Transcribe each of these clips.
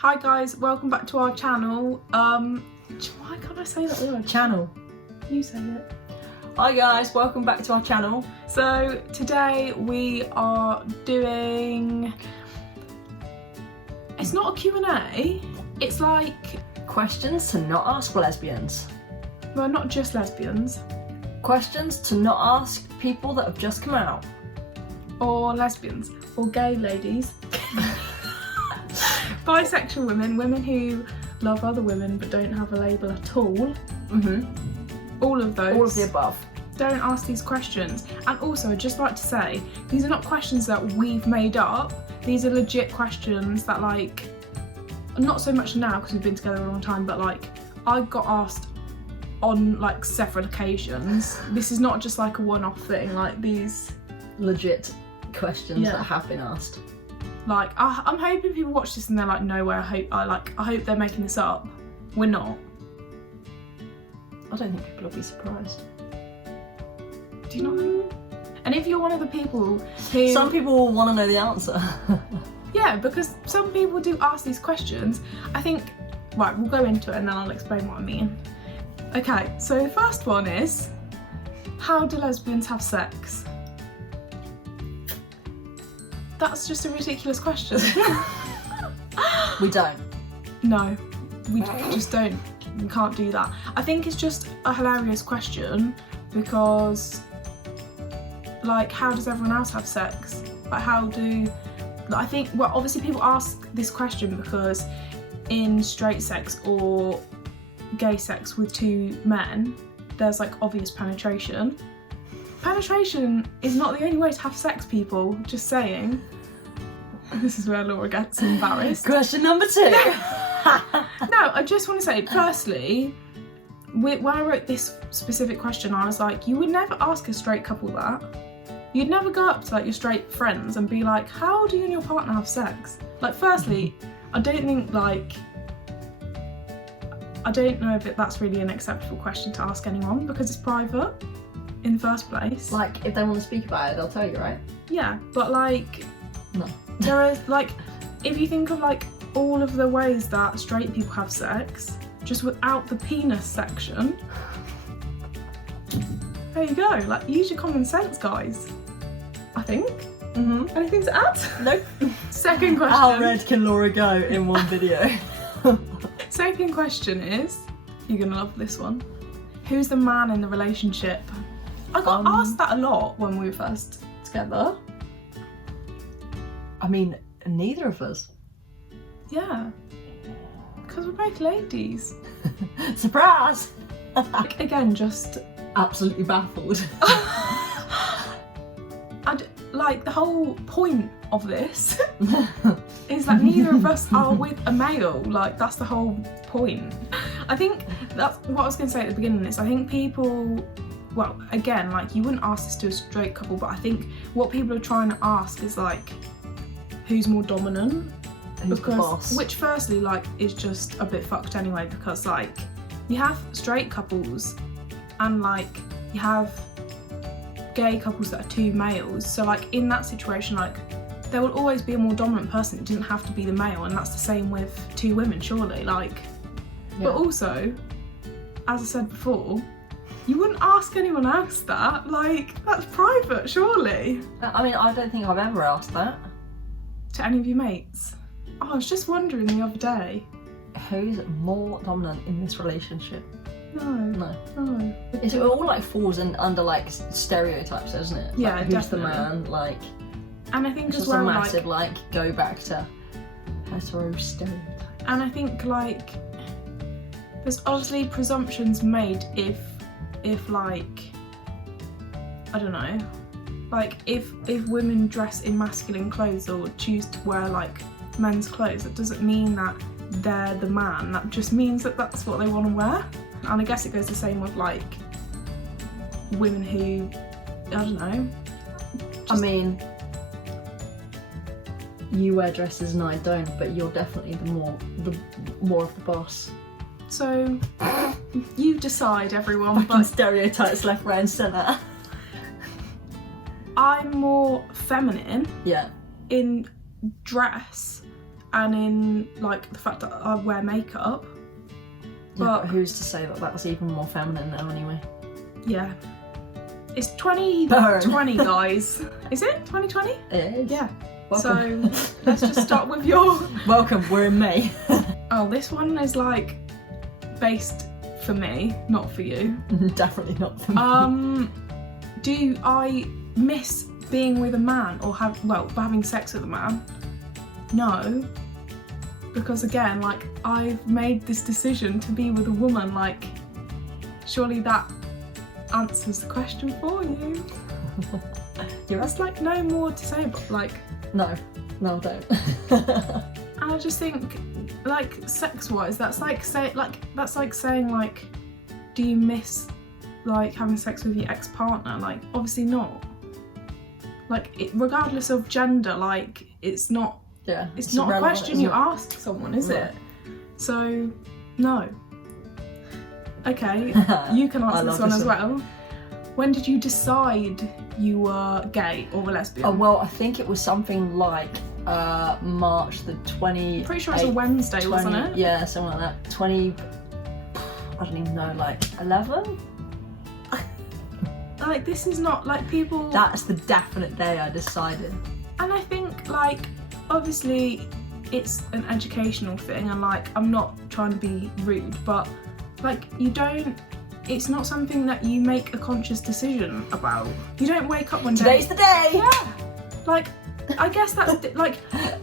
Hi guys, welcome back to our channel. Why can't I say that word? Channel. You say it. Hi guys, welcome back to our channel. So today we are doing, it's not a Q&A, it's like, Questions to not ask lesbians. well, not just lesbians, Questions to not ask people that have just come out. or lesbians, or gay ladies, bisexual women, women who love other women but don't have a label at all. All of those. All of the above. Don't ask these questions. And also, I'd just like to say, these are not questions that we've made up. These are legit questions that, like, not so much now because we've been together a long time, but like, I got asked on like several occasions. This is not just like a one-off thing. Like these Legit questions Yeah. that have been asked. like, I'm hoping people watch this and they're like, no way. I hope they're making this up. We're not. I don't think people will be surprised. Do you not think? And if you're one of the people who Some people will want to know the answer. yeah, because some people do ask these questions. I think, right, we'll go into it and then I'll explain what I mean. Okay, so the first one is, how do lesbians have sex? That's just a ridiculous question. We don't. No, we just don't. We can't do that. I think it's just a hilarious question because, like, how does everyone else have sex? Like, I think, well, obviously people ask this question because in straight sex or gay sex with two men, there's like obvious penetration. Penetration is not the only way to have sex, people, just saying. This is where Laura gets embarrassed. Question number 2. No, I just want to say, firstly, when I wrote this specific question, I was like, you would never ask a straight couple that. You'd never go up to like your straight friends and be like, how do you and your partner have sex? Like, firstly, I don't think like, I don't know if that's really an acceptable question to ask anyone because it's private in the first place. Like, if they want to speak about it, they'll tell you, right? Yeah, but like, No. there is like, if you think of like all of the ways that straight people have sex, just without the penis section, there you go. Like, use your common sense, guys. I think. Anything to add? Nope. Second question. How red can Laura go in one video? Second question is, you're gonna love this one. Who's the man in the relationship? I got asked that a lot when we were first together. I mean, neither of us. Yeah. Because we're both ladies. Surprise! Like, again, just Absolutely baffled. like the whole point of this is that neither of us are with a male. Like, that's the whole point. I think that's what I was going to say at the beginning is I think people, well, again, like, you wouldn't ask this to a straight couple, but I think what people are trying to ask is like, who's more dominant? Who's the boss? Which firstly, like, is just a bit fucked anyway, because like, you have straight couples and like, you have gay couples that are two males, so like in that situation, like, there will always be a more dominant person. It doesn't have to be the male, and that's the same with two women, surely. Like, Yeah. But also, as I said before, you wouldn't ask anyone else that. Like, that's private, surely. I mean, I don't think I've ever asked that. To any of your mates. Oh, I was just wondering the other day. Who's more dominant in this relationship? No. It all like falls under like stereotypes, doesn't it? Yeah, like, who's definitely. the man? Like, And I think it's as just well, a massive like, go back to hetero stereotypes. and I think like, there's obviously presumptions made if like, I don't know, like if women dress in masculine clothes or choose to wear like men's clothes, that doesn't mean that they're the man. That just means that that's what they want to wear. And I guess it goes the same with like women who, I don't know. I mean, you wear dresses and I don't, but you're definitely the more of the boss. So you decide, everyone. Fucking But stereotypes left, right, and centre. I'm more feminine Yeah. in dress and in like the fact that I wear makeup. Yeah, but who's to say that that's even more feminine now anyway? Yeah. It's 2020, guys. Is it 2020? It is. Yeah. Welcome. So let's just start with your... Welcome, we're in May. Oh, this one is like based for me, not for you. Definitely not for me. Do I miss being with a man or having sex with a man? No. Because again, like, I've made this decision to be with a woman, like, surely that answers the question for you. That's like no more to say, but like... No, don't. And I just think, like, sex-wise, that's like saying, like, do you miss, like, having sex with your ex-partner? Like, obviously not. Like, regardless of gender, like, it's not... Yeah, it's not a question you ask someone, is it? So, no. Okay, you can answer this one as well. When did you decide you were gay or a lesbian? Oh, well, I think it was something like March the 20th. Pretty sure it's a Wednesday, wasn't it? Yeah, something like that. I don't even know, like 11? Like, this is not, like, people... That's the definite day I decided. And I think, like, obviously it's an educational thing, and like, I'm not trying to be rude, but like, it's not something that you make a conscious decision about. You don't wake up one day... Today's the day! Yeah! Like, I guess that's, like...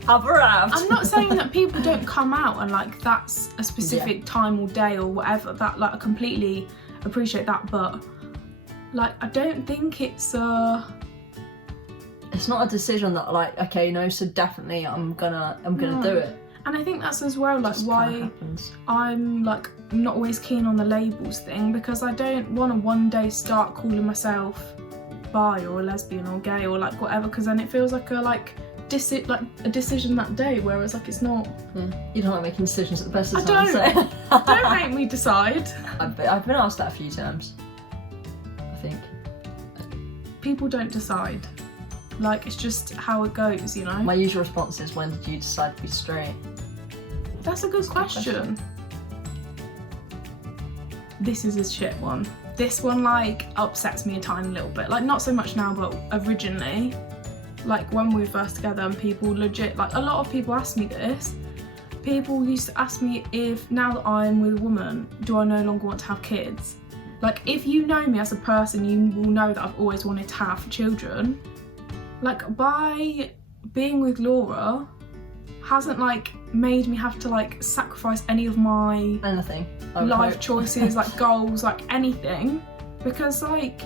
I've arrived. I'm not saying that people don't come out and like, that's a specific time or day or whatever, that, like, I completely appreciate that, but like, I don't think it's not a decision that like, okay, no, so definitely I'm gonna do it. And I think that's as well, like, why I'm like not always keen on the labels thing, because I don't want to one day start calling myself bi or a lesbian or gay or like whatever, because then it feels like a decision that day, whereas like it's not. You don't like making decisions at the best of times. So. Don't make me decide. I've been asked that a few times, I think. People don't decide. Like, it's just how it goes, you know? My usual response is, when did you decide to be straight? That's a good question. This is a shit one. This one, like, upsets me a tiny little bit. Like, not so much now, but originally, like, when we were first together and people legit, like, a lot of people ask me this. People used to ask me if, now that I'm with a woman, do I no longer want to have kids? Like, if you know me as a person, you will know that I've always wanted to have children. Like, by being with Laura hasn't like made me have to like sacrifice any of my life choices, like goals, like anything, because like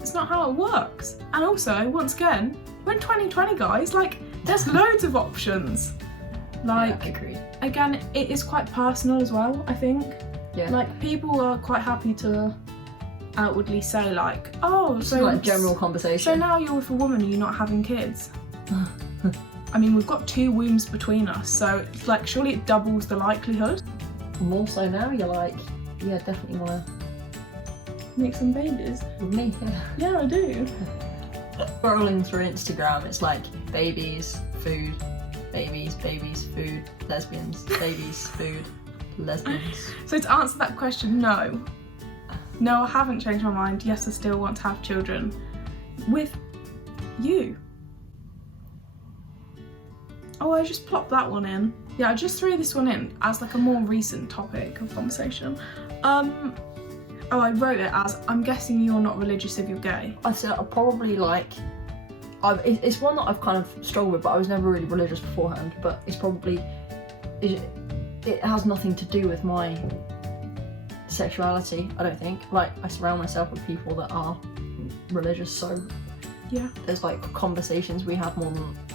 it's not how it works. And also, once again, we're in 2020, guys, like there's loads of options. Like, agreed. Again, it is quite personal as well, I think. Yeah. Like, people are quite happy to outwardly say like, oh, so like general conversation. So now you're with a woman and you're not having kids. I mean, we've got 2 wombs between us, so it's like, surely it doubles the likelihood. More so now, you're like, yeah, definitely want to make some babies. With me, yeah. Yeah, I do. Scrolling through Instagram, it's like babies, food, babies, food, lesbians, babies, food, lesbians. So to answer that question, no. No, I haven't changed my mind. Yes, I still want to have children with you. Oh, I just plopped that one in. Yeah, I just threw this one in as like a more recent topic of conversation. Oh, I wrote it as, I'm guessing you're not religious if you're gay. I said I probably like, it's one that I've kind of struggled with, but I was never really religious beforehand, but it's probably, it has nothing to do with my sexuality, I don't think. Like, I surround myself with people that are religious, so yeah, there's like conversations we have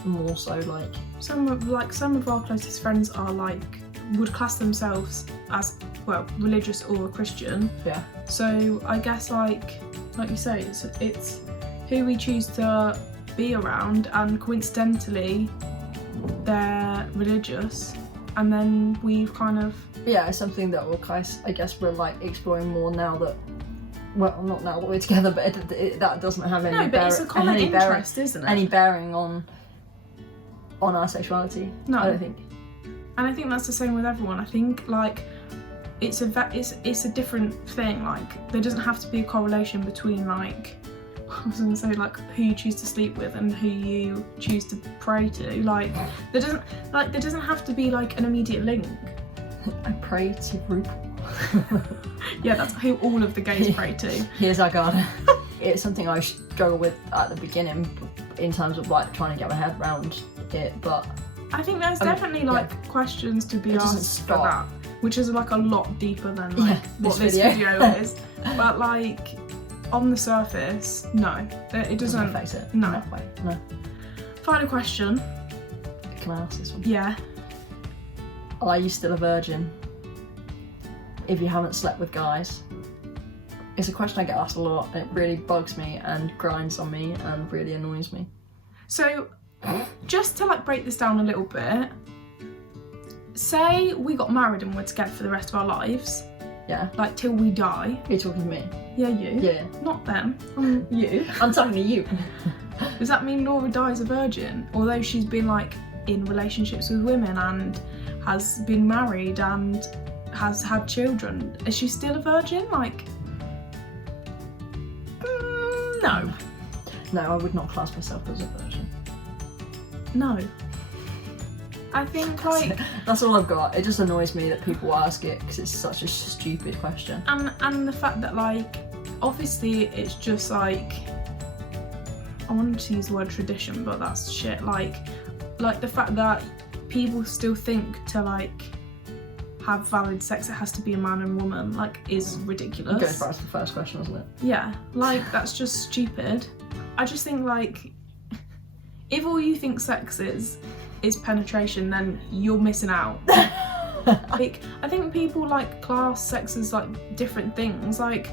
more so like some of our closest friends are like, would class themselves as, well, religious or a Christian. Yeah. So I guess like you say, it's who we choose to be around, and coincidentally they're religious, and then we've kind of... Yeah, it's something that I guess we're like exploring more now that, well, not now that we're together, but that doesn't have any it's a common interest, isn't it? Any bearing on our sexuality. No. I don't think. And I think that's the same with everyone. I think like it's a different thing. Like there doesn't have to be a correlation between like, I was gonna say like who you choose to sleep with and who you choose to pray to. Like there doesn't have to be like an immediate link. I pray to RuPaul. Yeah, that's who all of the gays pray to. Here's our garden. It's something I struggle with at the beginning in terms of like trying to get my head around it, but I think there's definitely like questions to be asked for that, which is like a lot deeper than like what this video is. But like on the surface, no, it doesn't affect it. No. No. Final question. Can I ask this one? Yeah. Are you still a virgin if you haven't slept with guys? It's a question I get asked a lot, and it really bugs me and grinds on me and really annoys me. So, just to like break this down a little bit, say we got married and we're together for the rest of our lives. Yeah. Like till we die. You're talking to me? Yeah, you. Yeah. Not them. You. I'm talking to you. Does that mean Laura dies a virgin? Although she's been like in relationships with women and has been married and has had children. Is she still a virgin? Like, no. No, I would not class myself as a virgin. No. I think like... That's all I've got. It just annoys me that people ask it because it's such a stupid question. And the fact that like, obviously it's just like, I wanted to use the word tradition, but that's shit. Like the fact that people still think to like have valid sex it has to be a man and woman like is ridiculous. It goes back to the first question, doesn't it? Yeah, like that's just stupid. I just think like if all you think sex is penetration, then you're missing out. Like I think people like class sex as like different things, like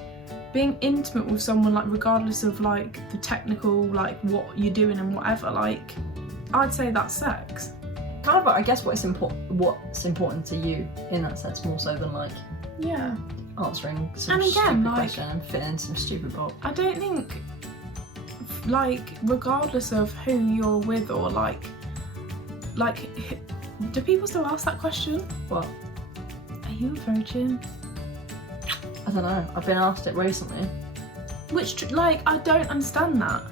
being intimate with someone, like regardless of like the technical like what you're doing and whatever, like I'd say that's sex. Kind of, I guess what's important to you in that sense more so than like answering some stupid question and fitting in some stupid box. I don't think like regardless of who you're with or like do people still ask that question? What? Are you a virgin? I don't know. I've been asked it recently. Which like I don't understand that.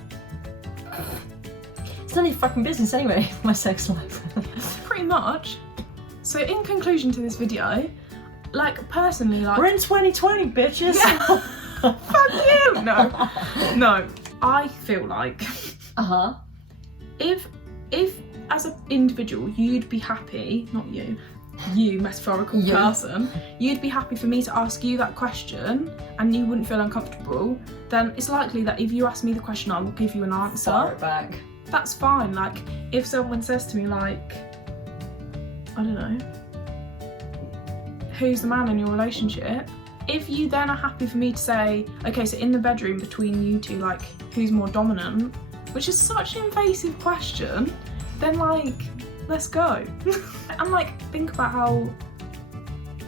It's none of your fucking business anyway, my sex life. Pretty much. So in conclusion to this video, like personally, like we're in 2020, bitches. Yeah. Fuck you. No. I feel like if as an individual you'd be happy, not you metaphorical person, you'd be happy for me to ask you that question and you wouldn't feel uncomfortable, then it's likely that if you ask me the question I will give you an answer. Fire it back. That's fine. Like if someone says to me like, I don't know, who's the man in your relationship, if you then are happy for me to say, okay, so in the bedroom between you two, like who's more dominant, which is such an invasive question, then like let's go. And like think about how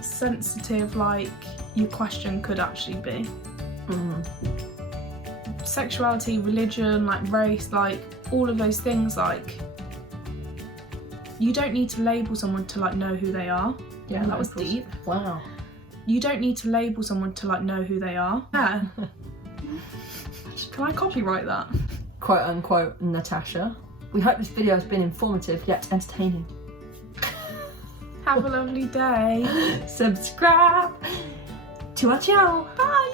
sensitive like your question could actually be. Sexuality, religion, like race, like all of those things, like you don't need to label someone to like know who they are. Yeah, that was deep. Wow. You don't need to label someone to like know who they are. Yeah. Can I copyright that? Quote unquote Natasha. We hope this video has been informative yet entertaining. Have a lovely day. Subscribe to our channel. Bye.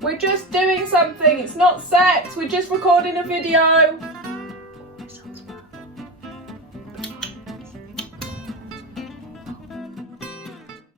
We're just doing something. It's not sex. We're just recording a video.